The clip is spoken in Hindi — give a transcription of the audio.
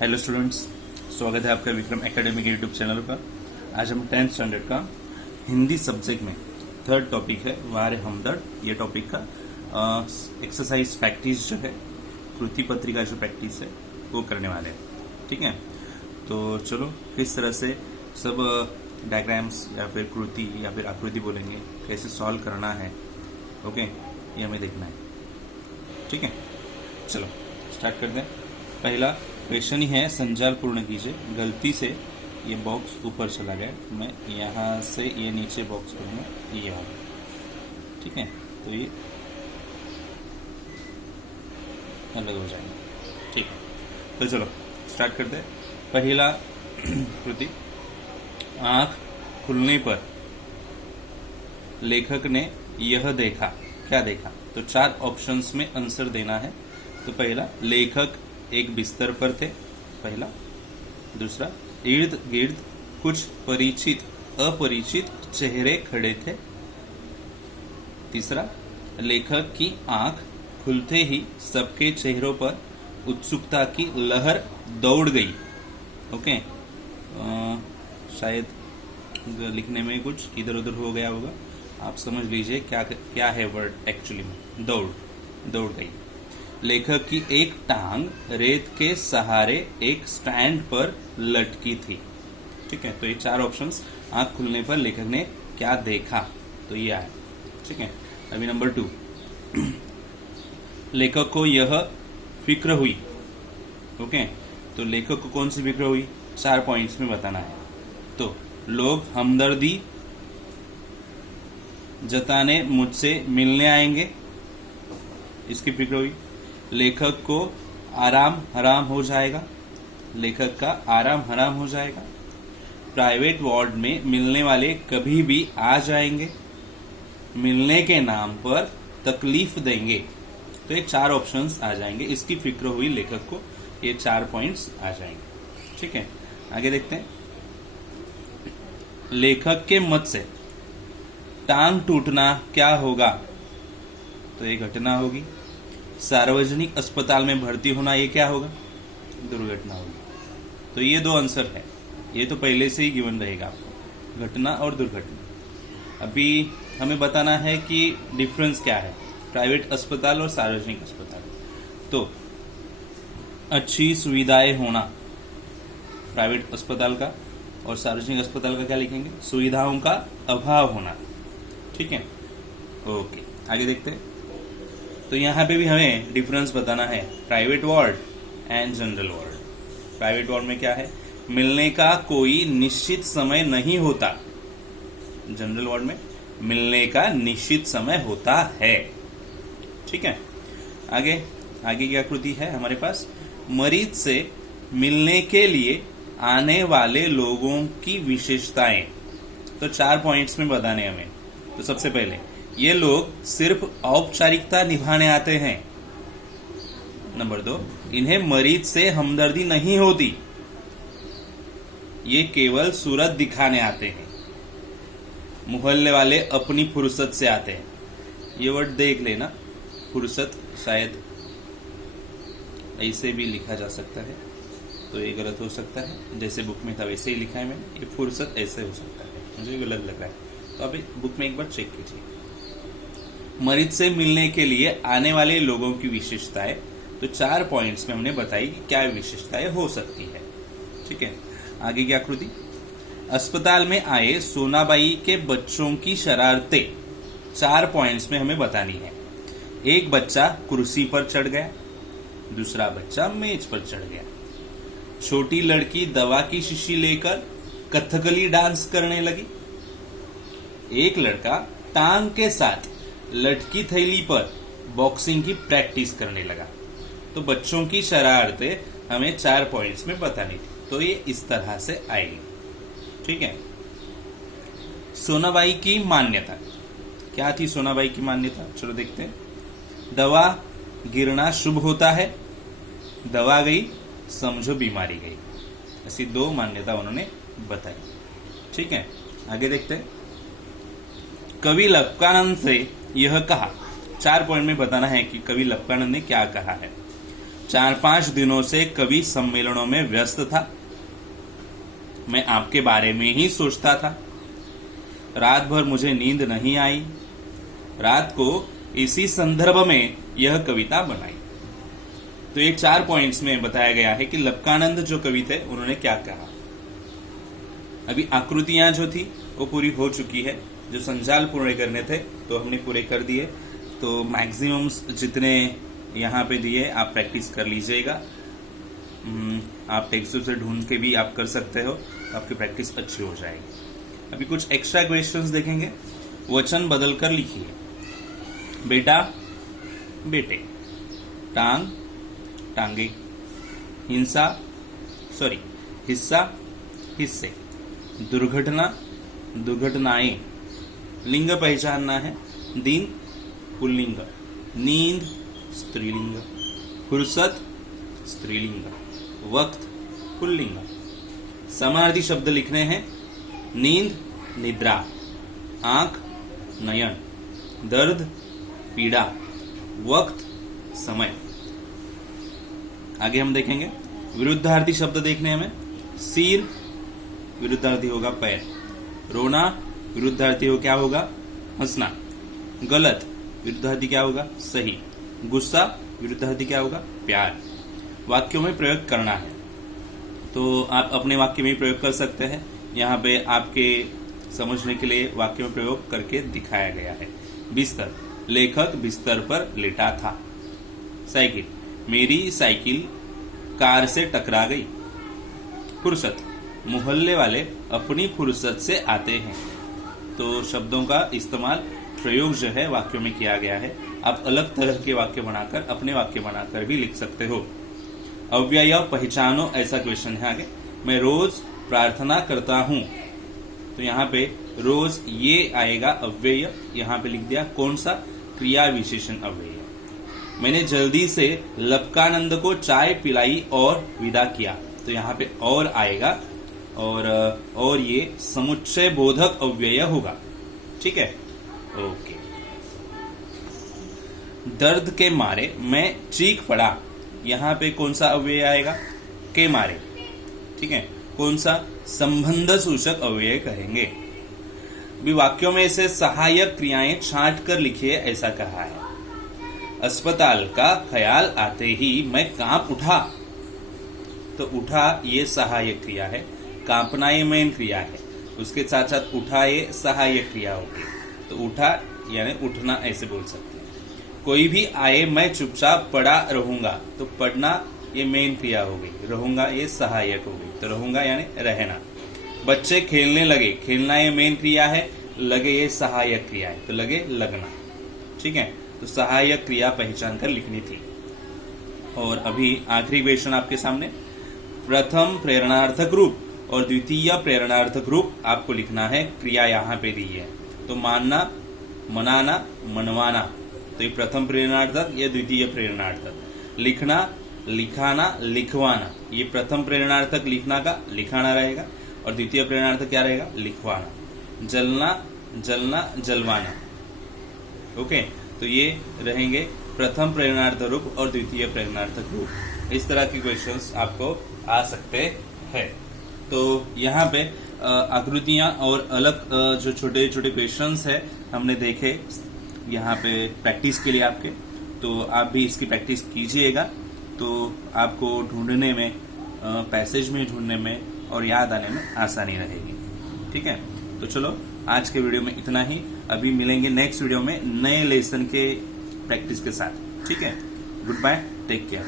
हेलो स्टूडेंट्स, स्वागत है आपका विक्रम एकेडमी के यूट्यूब चैनल पर। आज हम 10th स्टैंडर्ड का हिंदी सब्जेक्ट में थर्ड टॉपिक है वारे हमदर्द। ये टॉपिक का एक्सरसाइज प्रैक्टिस जो है, कृति पत्रिका जो प्रैक्टिस है वो करने वाले हैं। ठीक है, तो चलो किस तरह से सब डायग्राम्स या फिर कृति या फिर आकृति बोलेंगे, कैसे सॉल्व करना है, ओके, ये हमें देखना है। ठीक है, चलो स्टार्ट करते हैं। पहला क्वेश्चन ही है, संजाल पूर्ण कीजिए। गलती से ये बॉक्स ऊपर चला गया, मैं यहाँ से ये नीचे बॉक्स करूँगा, ये वाला। ठीक है, तो ये अलग हो जाएगा। ठीक है, तो चलो स्टार्ट करते हैं। पहला कृति, आंख खुलने पर लेखक ने यह देखा। क्या देखा? तो 4 ऑप्शंस में आंसर देना है। तो पहला, लेखक एक बिस्तर पर थे। पहला। दूसरा, इर्द गिर्द कुछ परिचित अपरिचित चेहरे खड़े थे। तीसरा, लेखक की आंख खुलते ही सबके चेहरों पर उत्सुकता की लहर दौड़ गई। ओके, शायद लिखने में कुछ इधर उधर हो गया होगा, आप समझ लीजिए क्या क्या है वर्ड एक्चुअली में। दौड़ गई। लेखक की एक टांग रेत के सहारे एक स्टैंड पर लटकी थी। ठीक है, तो ये 4 ऑप्शंस। आंख खुलने पर लेखक ने क्या देखा, तो ये आया। ठीक है, अभी नंबर 2, लेखक को यह फिक्र हुई। ओके, तो लेखक को कौन सी फिक्र हुई, 4 पॉइंट्स में बताना है। तो लोग हमदर्दी जताने मुझसे मिलने आएंगे, इसकी फिक्र हुई। लेखक को आराम हराम हो जाएगा, लेखक का आराम हराम हो जाएगा। प्राइवेट वार्ड में मिलने वाले कभी भी आ जाएंगे, मिलने के नाम पर तकलीफ देंगे। तो ये 4 ऑप्शंस आ जाएंगे, इसकी फिक्र हुई लेखक को, ये 4 पॉइंट्स आ जाएंगे। ठीक है, आगे देखते हैं। लेखक के मत से टांग टूटना क्या होगा, तो ये घटना होगी। सार्वजनिक अस्पताल में भर्ती होना, ये क्या होगा, दुर्घटना होगी। तो ये 2 आंसर है, ये तो पहले से ही गिवन रहेगा आपको, घटना और दुर्घटना। अभी हमें बताना है कि डिफरेंस क्या है प्राइवेट अस्पताल और सार्वजनिक अस्पताल। तो अच्छी सुविधाएं होना प्राइवेट अस्पताल का, और सार्वजनिक अस्पताल का क्या लिखेंगे, सुविधाओं का अभाव होना। ठीक है, ओके, आगे देखते हैं। तो यहाँ पे भी हमें डिफरेंस बताना है, private ward and general ward. Private ward में क्या है, मिलने का कोई निश्चित समय नहीं होता। जनरल वार्ड में मिलने का निश्चित समय होता है। ठीक है, आगे की आकृति है हमारे पास, मरीज से मिलने के लिए आने वाले लोगों की विशेषताएं। तो 4 पॉइंट्स में बताने हमें। तो सबसे पहले, ये लोग सिर्फ औपचारिकता निभाने आते हैं। नंबर 2, इन्हें मरीज से हमदर्दी नहीं होती, ये केवल सूरत दिखाने आते हैं। मोहल्ले वाले अपनी फुर्सत से आते हैं। ये वर्ड देख लेना, फुर्सत शायद ऐसे भी लिखा जा सकता है, तो ये गलत हो सकता है। जैसे बुक में था वैसे ही लिखा है मैंने, ये फुर्सत ऐसे हो सकता है, मुझे गलत लग रहा है, तो आप बुक में एक बार चेक कीजिए। मरीज से मिलने के लिए आने वाले लोगों की विशेषताएं, तो 4 पॉइंट्स में हमने बताई कि क्या विशेषताएं हो सकती है। ठीक है, आगे की आकृति, अस्पताल में आए सोनाबाई के बच्चों की शरारतें 4 पॉइंट्स में हमें बतानी है। एक बच्चा कुर्सी पर चढ़ गया, दूसरा बच्चा मेज पर चढ़ गया। छोटी लड़की दवा की शीशी लेकर कथकली डांस करने लगी। एक लड़का टांग के साथ लटकी थैली पर बॉक्सिंग की प्रैक्टिस करने लगा। तो बच्चों की शरारतें हमें 4 पॉइंट्स में बतानी थी, तो ये इस तरह से आएगी। ठीक है, सोनाबाई की मान्यता क्या थी? सोनाबाई की मान्यता चलो देखते हैं। दवा गिरना शुभ होता है, दवा गई समझो बीमारी गई। ऐसी 2 मान्यता उन्होंने बताई। ठीक है, आगे देखते हैं। कवि लक्कानंद से यह कहा, 4 पॉइंट में बताना है कि कवि लक्कानंद ने क्या कहा है। 4-5 दिनों से कवि सम्मेलनों में व्यस्त था। मैं आपके बारे में ही सोचता था। रात भर मुझे नींद नहीं आई। रात को इसी संदर्भ में यह कविता बनाई। तो ये 4 पॉइंट्स में बताया गया है कि लपकानंद जो कवि थे उन्होंने क्या कहा। अभी आकृतियां जो थी वो पूरी हो चुकी है। जो संजाल पूरे करने थे तो हमने पूरे कर दिए। तो मैक्सिमम जितने यहाँ पे दिए आप प्रैक्टिस कर लीजिएगा। आप टेक्स्ट से ढूंढ के भी आप कर सकते हो, आपकी प्रैक्टिस अच्छी हो जाएगी। अभी कुछ एक्स्ट्रा क्वेश्चंस देखेंगे। वचन बदल कर लिखिए। बेटा, बेटे। टांग, टांगे। हिंसा, हिस्सा, हिस्से। दुर्घटना, दुर्घटनाएं। लिंग पहचानना है। दिन, पुल्लिंग। नींद, स्त्रीलिंग। फुर्सत, स्त्रीलिंग। वक्त, पुल्लिंग। समानार्थी शब्द लिखने हैं। नींद, निद्रा। आंख, नयन। दर्द, पीड़ा। वक्त, समय। आगे हम देखेंगे विरुद्धार्थी शब्द देखने हमें। सिर, विरुद्धार्थी होगा पैर। रोना, विरुद्धार्थी हो क्या होगा? हंसना। गलत, विरुद्धार्थी क्या होगा? सही। गुस्सा, विरुद्धार्थी क्या होगा? प्यार। वाक्यों में प्रयोग करना है तो आप अपने वाक्य में प्रयोग कर सकते हैं। यहाँ पे आपके समझने के लिए वाक्य में प्रयोग करके दिखाया गया है। बिस्तर, लेखक बिस्तर पर लेटा था। साइकिल, मेरी साइकिल कार से टकरा गई। फुर्सत, मोहल्ले वाले अपनी फुर्सत से आते हैं। तो शब्दों का इस्तेमाल प्रयोग जो है वाक्यों में किया गया है। आप अलग तरह के वाक्य बनाकर अपने वाक्य बनाकर भी लिख सकते हो। अव्यय पहचानो, ऐसा क्वेश्चन है आगे। मैं रोज प्रार्थना करता हूँ। तो यहाँ पे रोज ये आएगा अव्यय। यहाँ पे लिख दिया कौन सा? क्रिया विशेषण अव्यय। मैंने जल्दी से लपकानंद को चाय पिलाई और विदा किया। तो यहाँ पे और आएगा और ये समुच्चय बोधक अव्यय होगा। ठीक है, ओके। दर्द के मारे मैं चीख पड़ा। यहाँ पे कौन सा अव्यय आएगा? के मारे। ठीक है, कौन सा? संबंध सूचक अव्यय कहेंगे। भी वाक्यों में से सहायक क्रियाएं छांट कर लिखिए, ऐसा कहा है। अस्पताल का ख्याल आते ही मैं कांप उठा। तो उठा ये सहायक क्रिया है। कांपना ये मेन क्रिया है। उसके साथ साथ उठा ये सहायक क्रिया होगी। तो उठा यानी उठना ऐसे बोल सकते हैं। कोई भी आए मैं चुपचाप पड़ा रहूंगा। तो पढ़ना ये मेन क्रिया होगी। रहूंगा ये सहायक होगी। तो रहूंगा यानी रहना। बच्चे खेलने लगे। खेलना ये मेन क्रिया है। लगे ये सहायक क्रिया है। तो लगे लगना। ठीक है, तो सहायक क्रिया पहचान कर लिखनी थी। और अभी आखिरी क्वेश्चन आपके सामने। प्रथम प्रेरणार्थक रूप और द्वितीय प्रेरणार्थक रूप आपको लिखना है। क्रिया यहाँ पे दी है। तो मानना, मनाना, मनवाना। तो ये प्रथम प्रेरणार्थक, ये द्वितीय प्रेरणार्थक। लिखना, लिखाना, लिखवाना। ये प्रथम प्रेरणार्थक लिखना का लिखाना रहेगा और द्वितीय प्रेरणार्थक क्या रहेगा? लिखवाना। जलना, जलना, जलवाना। ओके, तो ये रहेंगे प्रथम प्रेरणार्थक रूप और द्वितीय प्रेरणार्थक रूप। इस तरह के क्वेश्चंस आपको आ सकते हैं। तो यहाँ पे आकृतियां और अलग जो छोटे छोटे क्वेश्चंस है हमने देखे यहाँ पे प्रैक्टिस के लिए आपके। तो आप भी इसकी प्रैक्टिस कीजिएगा। तो आपको ढूंढने में, पैसेज में ढूंढने में और याद आने में आसानी रहेगी। ठीक है, तो चलो आज के वीडियो में इतना ही। अभी मिलेंगे नेक्स्ट वीडियो में नए लेसन के प्रैक्टिस के साथ। ठीक है, गुड बाय, टेक केयर।